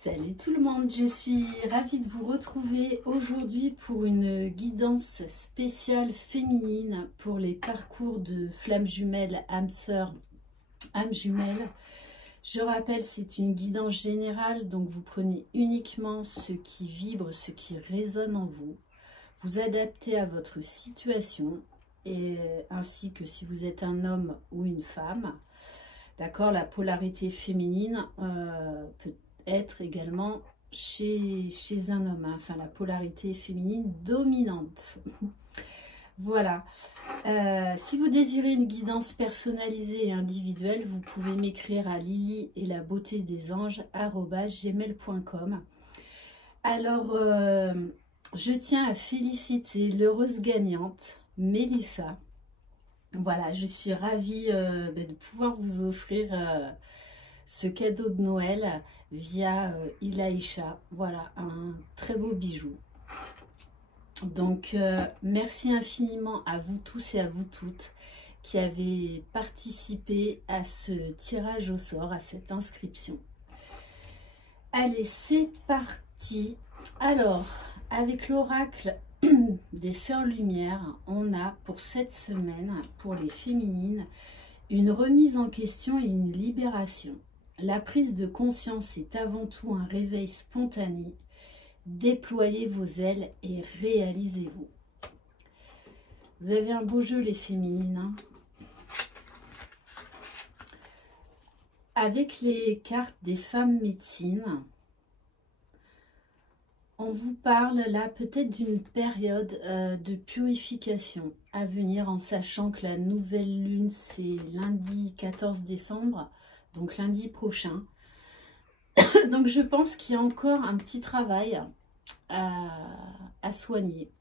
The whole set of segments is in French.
Salut tout le monde, je suis ravie de vous retrouver aujourd'hui pour une guidance spéciale féminine pour les parcours de flammes jumelles, âme sœur, âme jumelle. Je rappelle, c'est une guidance générale, donc vous prenez uniquement ce qui vibre, ce qui résonne en vous. Vous adaptez à votre situation, et ainsi que si vous êtes un homme ou une femme. D'accord, la polarité féminine peut être également chez un homme, hein. Enfin la polarité féminine dominante. Voilà. Si vous désirez une guidance personnalisée et individuelle, vous pouvez m'écrire à lily-et-la-beauté-des-anges@gmail.com. Alors, je tiens à féliciter l'heureuse gagnante, Mélissa. Voilà, je suis ravie de pouvoir vous offrir ce cadeau de Noël via Ilaïcha. Voilà, un très beau bijou. Donc, merci infiniment à vous tous et à vous toutes qui avez participé à ce tirage au sort, à cette inscription. Allez, c'est parti. Alors, avec l'oracle des Sœurs Lumière, on a pour cette semaine, pour les féminines, une remise en question et une libération. La prise de conscience est avant tout un réveil spontané. Déployez vos ailes et réalisez-vous. Vous avez un beau jeu les féminines, hein. Avec les cartes des femmes médecines, on vous parle là peut-être d'une période de purification à venir, en sachant que la nouvelle lune c'est lundi 14 décembre, donc lundi prochain. Donc je pense qu'il y a encore un petit travail à soigner.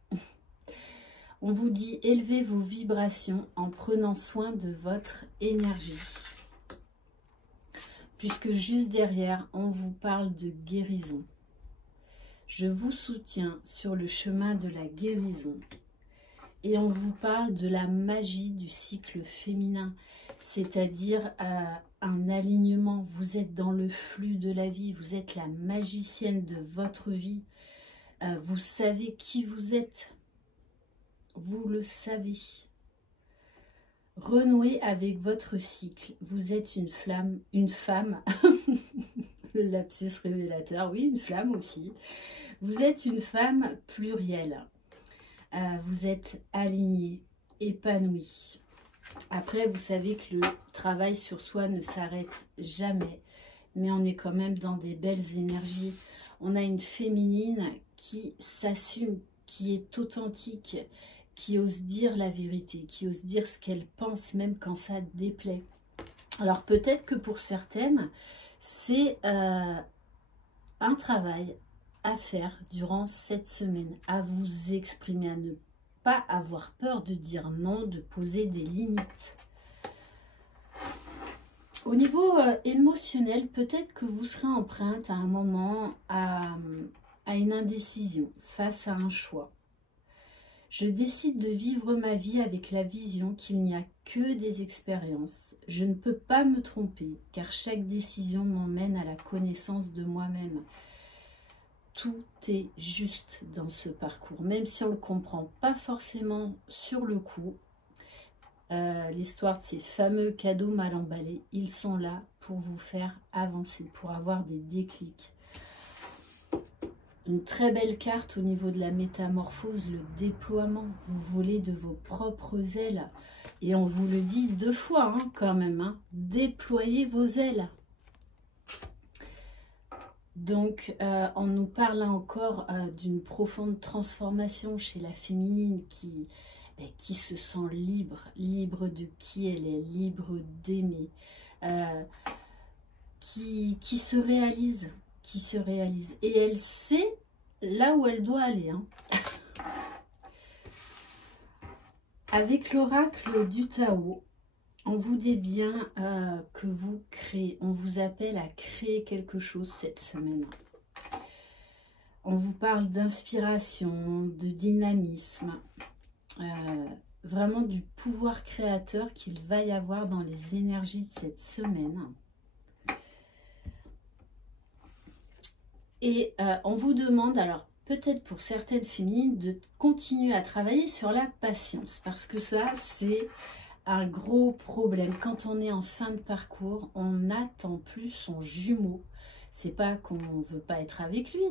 On vous dit élevez vos vibrations en prenant soin de votre énergie. Puisque juste derrière, on vous parle de guérison. Je vous soutiens sur le chemin de la guérison. Et on vous parle de la magie du cycle féminin, c'est-à-dire un alignement. Vous êtes dans le flux de la vie, vous êtes la magicienne de votre vie. Vous savez qui vous êtes, vous le savez. Renouez avec votre cycle. Vous êtes une flamme, une femme. Le lapsus révélateur, oui, une flamme aussi. Vous êtes une femme plurielle. Vous êtes alignée, épanouie. Après, vous savez que le travail sur soi ne s'arrête jamais. Mais on est quand même dans des belles énergies. On a une féminine qui s'assume, qui est authentique, qui ose dire la vérité, qui ose dire ce qu'elle pense, même quand ça déplaît. Alors peut-être que pour certaines, c'est un travail à faire durant cette semaine, à vous exprimer, à ne pas avoir peur de dire non, de poser des limites. Au niveau émotionnel, peut-être que vous serez empreinte à un moment à une indécision face à un choix. Je décide de vivre ma vie avec la vision qu'il n'y a que des expériences. Je ne peux pas me tromper, car chaque décision m'emmène à la connaissance de moi-même. Tout est juste dans ce parcours, même si on ne le comprend pas forcément sur le coup. L'histoire de ces fameux cadeaux mal emballés, ils sont là pour vous faire avancer, pour avoir des déclics. Une très belle carte au niveau de la métamorphose, le déploiement. Vous volez de vos propres ailes. Et on vous le dit 2 fois hein, quand même. Hein. Déployez vos ailes. Donc, on nous parle là encore d'une profonde transformation chez la féminine qui se sent libre. Libre de qui elle est, libre d'aimer. Qui se réalise. Qui se réalise. Et elle sait là où elle doit aller. Hein. Avec l'oracle du Tao, on vous dit bien que vous créez. On vous appelle à créer quelque chose cette semaine. On vous parle d'inspiration, de dynamisme. Vraiment du pouvoir créateur qu'il va y avoir dans les énergies de cette semaine. Et on vous demande, alors peut-être pour certaines féminines, de continuer à travailler sur la patience. Parce que ça, c'est un gros problème. Quand on est en fin de parcours, on n'attend plus son jumeau. C'est pas qu'on ne veut pas être avec lui,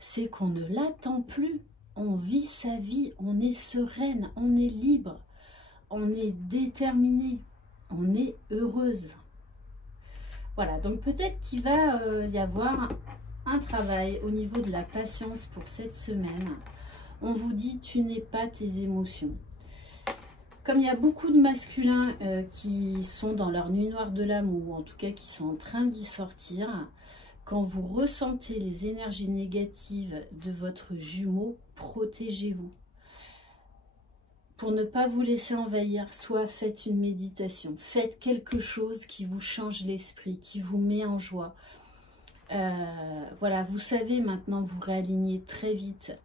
c'est qu'on ne l'attend plus. On vit sa vie, on est sereine, on est libre, on est déterminée, on est heureuse. Voilà, donc peut-être qu'il va y avoir un travail au niveau de la patience pour cette semaine. On vous dit, tu n'es pas tes émotions. Comme il y a beaucoup de masculins qui sont dans leur nuit noire de l'amour, ou en tout cas qui sont en train d'y sortir, quand vous ressentez les énergies négatives de votre jumeau, protégez-vous. Pour ne pas vous laisser envahir, soit faites une méditation, faites quelque chose qui vous change l'esprit, qui vous met en joie. Voilà, vous savez maintenant vous réaligner très vite.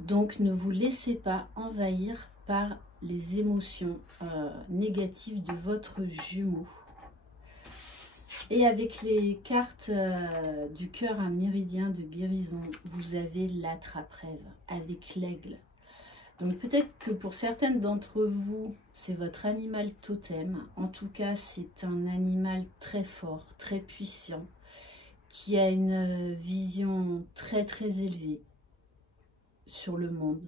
Donc ne vous laissez pas envahir par les émotions négatives de votre jumeau. Et avec les cartes du cœur à méridien de guérison, vous avez l'attrape-rêve avec l'aigle. Donc peut-être que pour certaines d'entre vous, c'est votre animal totem. En tout cas, c'est un animal très fort, très puissant, qui a une vision très très élevée sur le monde,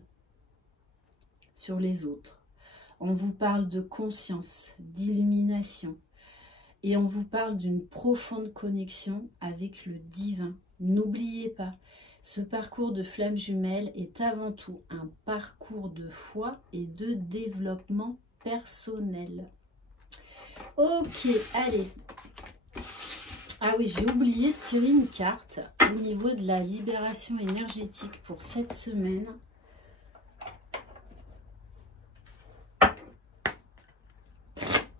sur les autres. On vous parle de conscience, d'illumination. Et on vous parle d'une profonde connexion avec le divin. N'oubliez pas, ce parcours de flamme jumelle est avant tout un parcours de foi et de développement personnel. Ok, allez. Ah oui, j'ai oublié de tirer une carte au niveau de la libération énergétique pour cette semaine.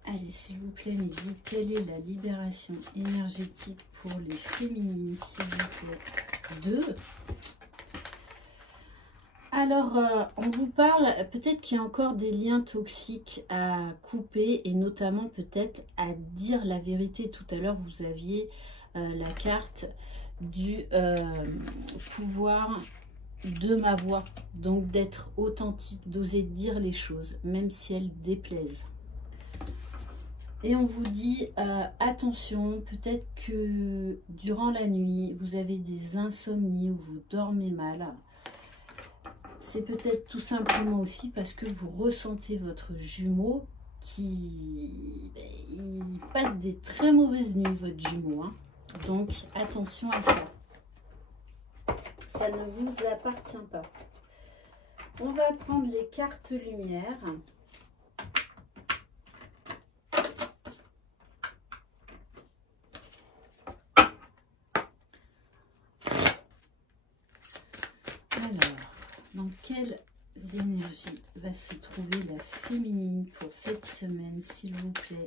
Allez, s'il vous plaît, mes guides, quelle est la libération énergétique pour les féminines, s'il vous plaît? 2. Alors, on vous parle, peut-être qu'il y a encore des liens toxiques à couper et notamment peut-être à dire la vérité. Tout à l'heure, vous aviez la carte du pouvoir de ma voix. Donc, d'être authentique, d'oser dire les choses, même si elles déplaisent. Et on vous dit, attention, peut-être que durant la nuit, vous avez des insomnies ou vous dormez mal. C'est peut-être tout simplement aussi parce que vous ressentez votre jumeau qui il passe des très mauvaises nuits, votre jumeau. Hein. Donc, attention à ça. Ça ne vous appartient pas. On va prendre les cartes lumière. Alors, dans quelles énergies va se trouver la féminine pour cette semaine, s'il vous plaît?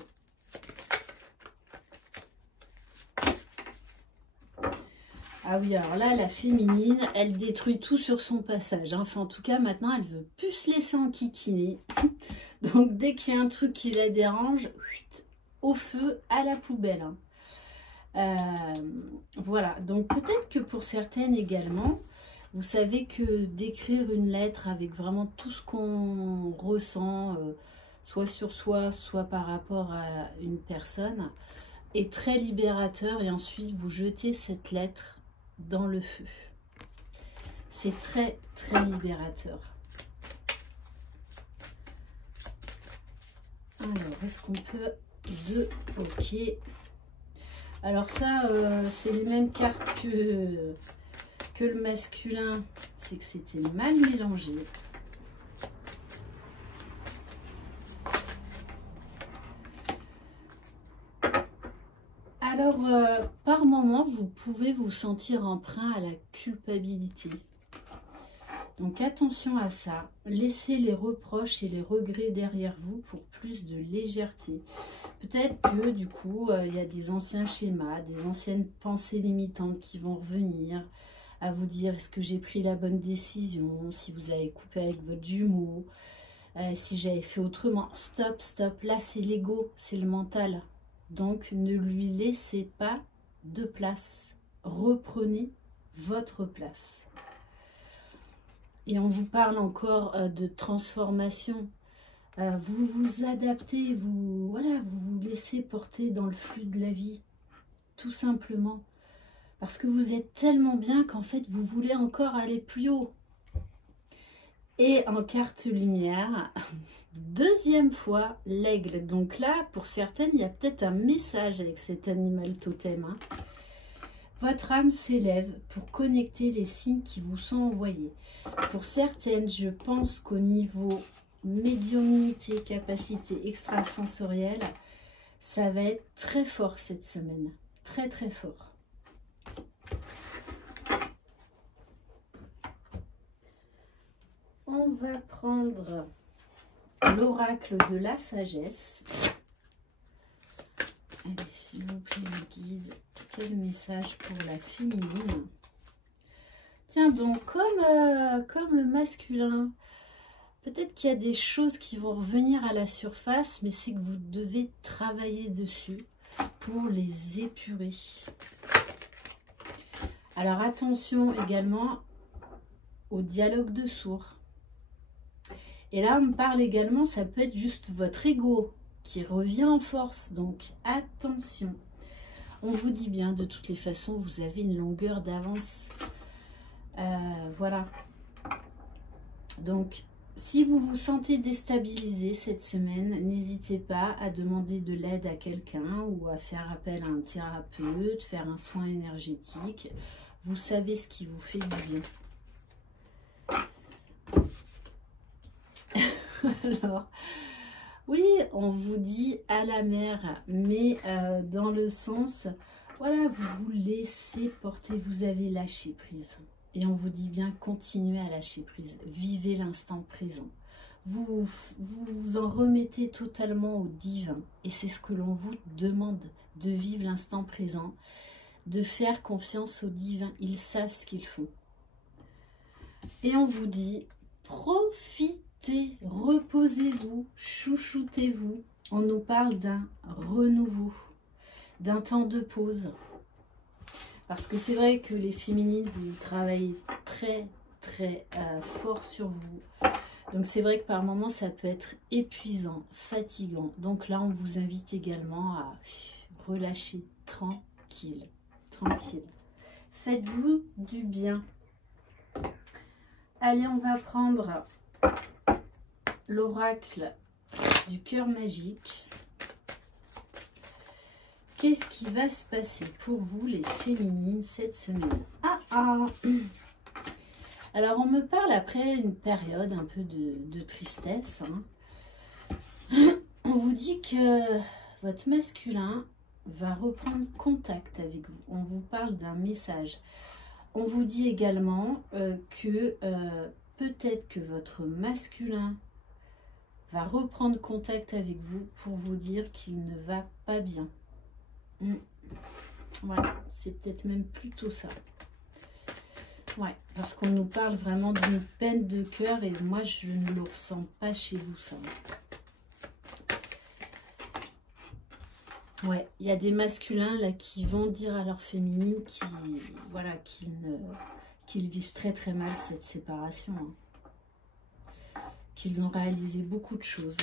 Ah oui, alors là, la féminine, elle détruit tout sur son passage. Hein. Enfin, en tout cas, maintenant, elle veut plus se laisser enquiquiner. Donc, dès qu'il y a un truc qui la dérange, au feu, à la poubelle. Hein. Voilà, donc peut-être que pour certaines également, vous savez que d'écrire une lettre avec vraiment tout ce qu'on ressent, soit sur soi, soit par rapport à une personne, est très libérateur et ensuite vous jetez cette lettre dans le feu. C'est très, très libérateur. Alors, est-ce qu'on peut... Ok. Alors ça, c'est les mêmes cartes que le masculin, c'est que c'était mal mélangé. Alors, par moment, vous pouvez vous sentir emprunt à la culpabilité. Donc, attention à ça. Laissez les reproches et les regrets derrière vous pour plus de légèreté. Peut-être que, du coup, il y a des anciens schémas, des anciennes pensées limitantes qui vont revenir à vous dire est-ce que j'ai pris la bonne décision, si vous avez coupé avec votre jumeau, si j'avais fait autrement. Stop, stop. Là, c'est l'ego, c'est le mental. Donc, ne lui laissez pas de place. reprenez votre place. Et on vous parle encore de transformation. Vous vous adaptez, voilà, vous vous laissez porter dans le flux de la vie, tout simplement. Parce que vous êtes tellement bien qu'en fait, vous voulez encore aller plus haut. Et en carte lumière, deuxième fois, l'aigle. Donc là, pour certaines, il y a peut-être un message avec cet animal totem. Hein. Votre âme s'élève pour connecter les signes qui vous sont envoyés. Pour certaines, je pense qu'au niveau médiumnité, capacité extrasensorielle, ça va être très fort cette semaine. Très très fort. On va prendre l'oracle de la sagesse. Allez, s'il vous plaît, le guide, quel message pour la féminine? Tiens donc, comme le masculin, peut-être qu'il y a des choses qui vont revenir à la surface, mais c'est que vous devez travailler dessus pour les épurer. Alors attention également au dialogue de sourds. Et là, on me parle également, ça peut être juste votre ego qui revient en force. Donc, attention. On vous dit bien, de toutes les façons, vous avez une longueur d'avance. Voilà. Donc, si vous vous sentez déstabilisé cette semaine, n'hésitez pas à demander de l'aide à quelqu'un ou à faire appel à un thérapeute, faire un soin énergétique. Vous savez ce qui vous fait du bien. Alors, oui, on vous dit à la mer, mais dans le sens, voilà, vous vous laissez porter, vous avez lâché prise. Et on vous dit bien, continuez à lâcher prise, vivez l'instant présent. Vous en remettez totalement au divin. Et c'est ce que l'on vous demande, de vivre l'instant présent, de faire confiance au divin. Ils savent ce qu'ils font. Et on vous dit, profitez, reposez-vous, chouchoutez-vous. On nous parle d'un renouveau, d'un temps de pause. Parce que c'est vrai que les féminines, vous travaillez très fort sur vous. Donc c'est vrai que par moments, ça peut être épuisant, fatigant. Donc là, on vous invite également à relâcher tranquille. Tranquille. Faites-vous du bien. Allez, on va prendre l'oracle du cœur magique. Qu'est-ce qui va se passer pour vous, les féminines, cette semaine? Alors, on me parle après une période un peu de tristesse. Hein. On vous dit que votre masculin va reprendre contact avec vous. On vous parle d'un message. On vous dit également que peut-être que votre masculin va reprendre contact avec vous pour vous dire qu'il ne va pas bien. Voilà, c'est peut-être même plutôt ça. Ouais, parce qu'on nous parle vraiment d'une peine de cœur et moi je ne le ressens pas chez vous, ça. Ouais, il y a des masculins là qui vont dire à leur féminine qu'ils vivent très mal cette séparation. Hein. Qu'ils ont réalisé beaucoup de choses.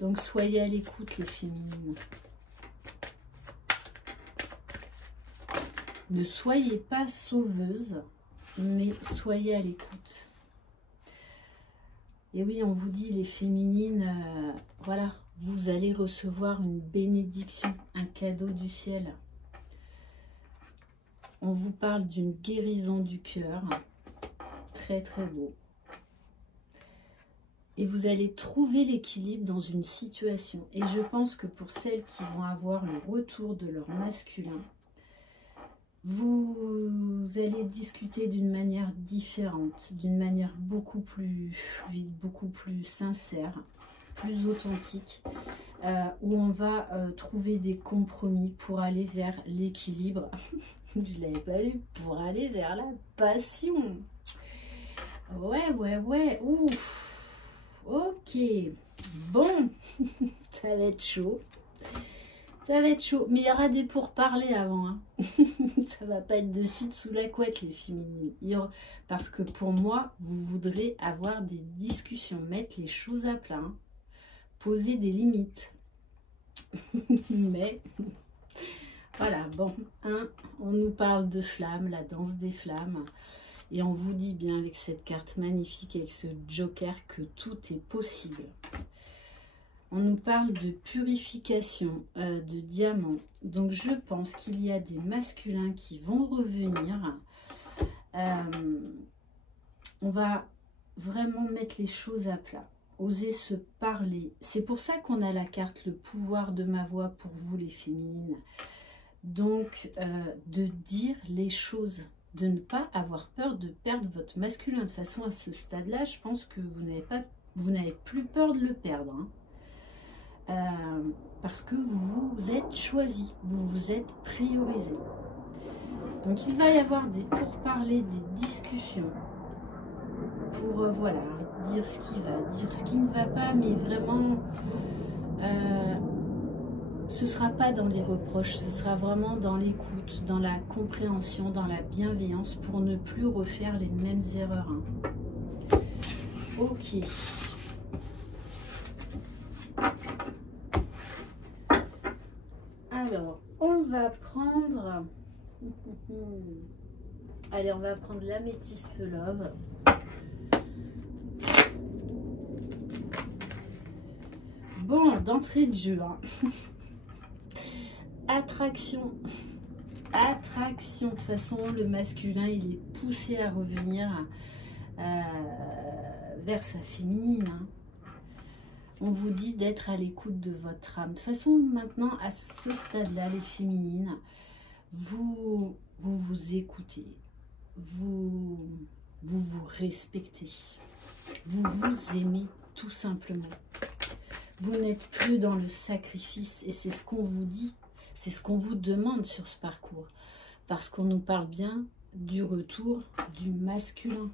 Donc soyez à l'écoute, les féminines. Ne soyez pas sauveuses, mais soyez à l'écoute. Et oui, on vous dit, les féminines, voilà, vous allez recevoir une bénédiction, un cadeau du ciel. On vous parle d'une guérison du cœur, très beau. Et vous allez trouver l'équilibre dans une situation. Et je pense que pour celles qui vont avoir le retour de leur masculin, vous allez discuter d'une manière différente, d'une manière beaucoup plus fluide, beaucoup plus sincère, plus authentique, où on va trouver des compromis pour aller vers l'équilibre. Je ne l'avais pas eu, pour aller vers la passion. Ouais, ouf. Ok, bon, Ça va être chaud. Ça va être chaud. Mais il y aura des pourparlers avant. Hein. Ça va pas être de suite sous la couette, les féminines. Parce que pour moi, vous voudrez avoir des discussions, mettre les choses à plat, hein. Poser des limites. Mais... Voilà, bon, hein, on nous parle de flammes, la danse des flammes. Et on vous dit bien avec cette carte magnifique, avec ce joker, que tout est possible. On nous parle de purification, de diamants. Donc je pense qu'il y a des masculins qui vont revenir. On va vraiment mettre les choses à plat. Oser se parler. C'est pour ça qu'on a la carte, le pouvoir de ma voix pour vous les féminines. Donc, de dire les choses, de ne pas avoir peur de perdre votre masculin. De toute façon, à ce stade-là, je pense que vous n'avez plus peur de le perdre. Hein. Parce que vous vous êtes choisi, vous vous êtes priorisé. Donc, il va y avoir des pourparlers, des discussions pour, voilà, dire ce qui va, dire ce qui ne va pas, mais vraiment... ce ne sera pas dans les reproches, ce sera vraiment dans l'écoute, dans la compréhension, dans la bienveillance pour ne plus refaire les mêmes erreurs. Hein. Ok. Alors, on va prendre... Allez, on va prendre l'améthyste love. Bon, d'entrée de jeu, hein. Attraction, attraction. De toute façon, le masculin, il est poussé à revenir vers sa féminine. Hein. On vous dit d'être à l'écoute de votre âme. De toute façon, maintenant, à ce stade-là, les féminines, vous écoutez, vous respectez, vous vous aimez tout simplement. Vous n'êtes plus dans le sacrifice et c'est ce qu'on vous dit. C'est ce qu'on vous demande sur ce parcours. Parce qu'on nous parle bien du retour du masculin.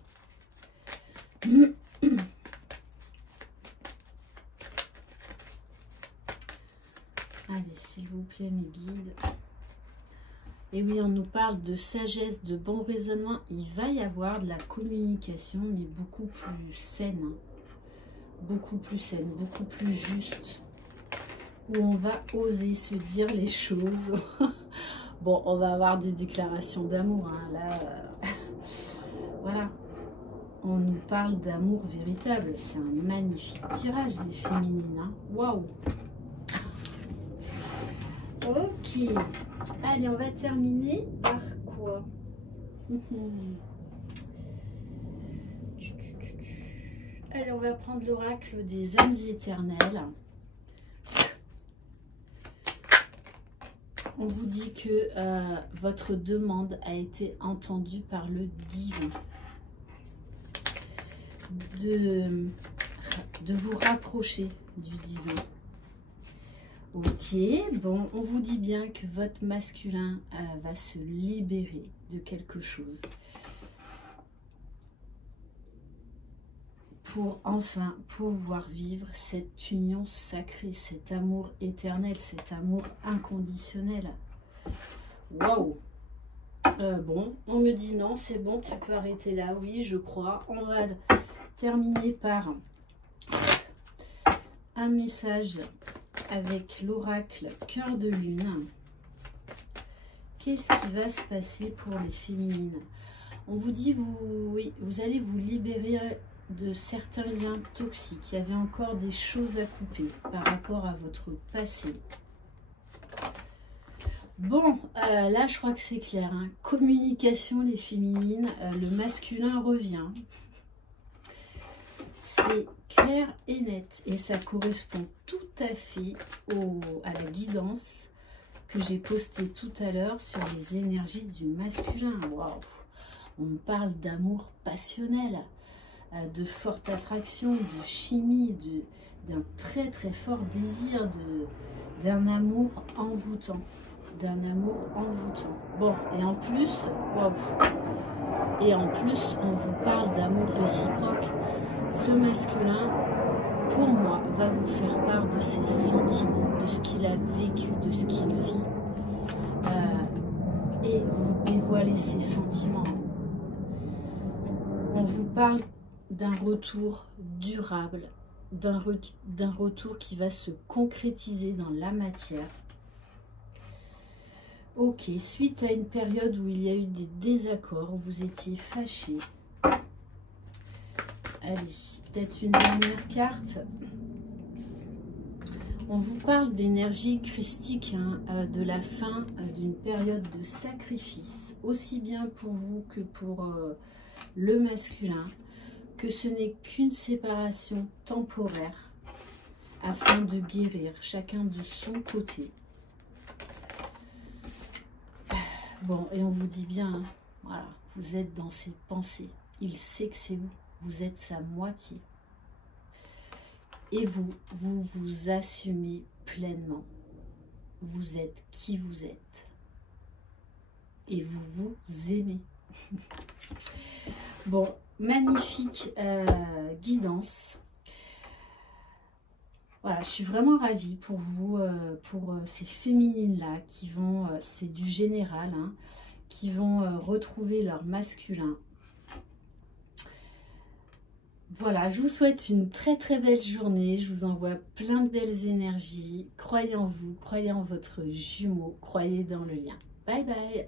Allez, s'il vous plaît, mes guides. Et oui, on nous parle de sagesse, de bon raisonnement. Il va y avoir de la communication, mais beaucoup plus saine. Hein. Beaucoup plus saine, beaucoup plus juste. Où on va oser se dire les choses. Bon, on va avoir des déclarations d'amour. Hein. Là, voilà. On nous parle d'amour véritable. C'est un magnifique tirage, les féminines. Hein. Waouh! Ok. Allez, on va terminer par quoi? Allez, on va prendre l'oracle des âmes éternelles. On vous dit que votre demande a été entendue par le divin. De vous rapprocher du divin. Ok, bon, on vous dit bien que votre masculin va se libérer de quelque chose. Pour enfin pouvoir vivre cette union sacrée, cet amour éternel, cet amour inconditionnel. Waouh! Bon, on me dit non, c'est bon, tu peux arrêter là. Oui, je crois. On va terminer par un message avec l'oracle cœur de lune. Qu'est-ce qui va se passer pour les féminines? On vous dit, oui, vous allez vous libérer de certains liens toxiques. Il y avait encore des choses à couper par rapport à votre passé. Bon, là je crois que c'est clair. Hein. Communication, les féminines, le masculin revient. C'est clair et net. Et ça correspond tout à fait à la guidance que j'ai postée tout à l'heure sur les énergies du masculin. Waouh! On me parle d'amour passionnel, de forte attraction, de chimie, d'un très très fort désir, d'un amour envoûtant. D'un amour envoûtant. Bon, et en plus, waouh! Et en plus, on vous parle d'amour réciproque. Ce masculin, pour moi, va vous faire part part de ses sentiments, de ce qu'il a vécu, de ce qu'il vit. Et vous dévoilez ses sentiments. On vous parle d'un retour durable, d'un retour qui va se concrétiser dans la matière. Ok, suite à une période où il y a eu des désaccords, où vous étiez fâchés. Allez, peut-être une dernière carte. On vous parle d'énergie christique, hein, de la fin d'une période de sacrifice, aussi bien pour vous que pour le masculin, que ce n'est qu'une séparation temporaire afin de guérir chacun de son côté. Bon, et on vous dit bien, hein, voilà, vous êtes dans ses pensées, il sait que c'est vous, vous êtes sa moitié. Et vous vous assumez pleinement. Vous êtes qui vous êtes. Et vous vous aimez. Bon, magnifique guidance. Voilà, je suis vraiment ravie pour vous, pour ces féminines-là qui vont, c'est du général, hein, qui vont retrouver leur masculin. Voilà, je vous souhaite une très très belle journée, je vous envoie plein de belles énergies, croyez en vous, croyez en votre jumeau, croyez dans le lien. Bye bye.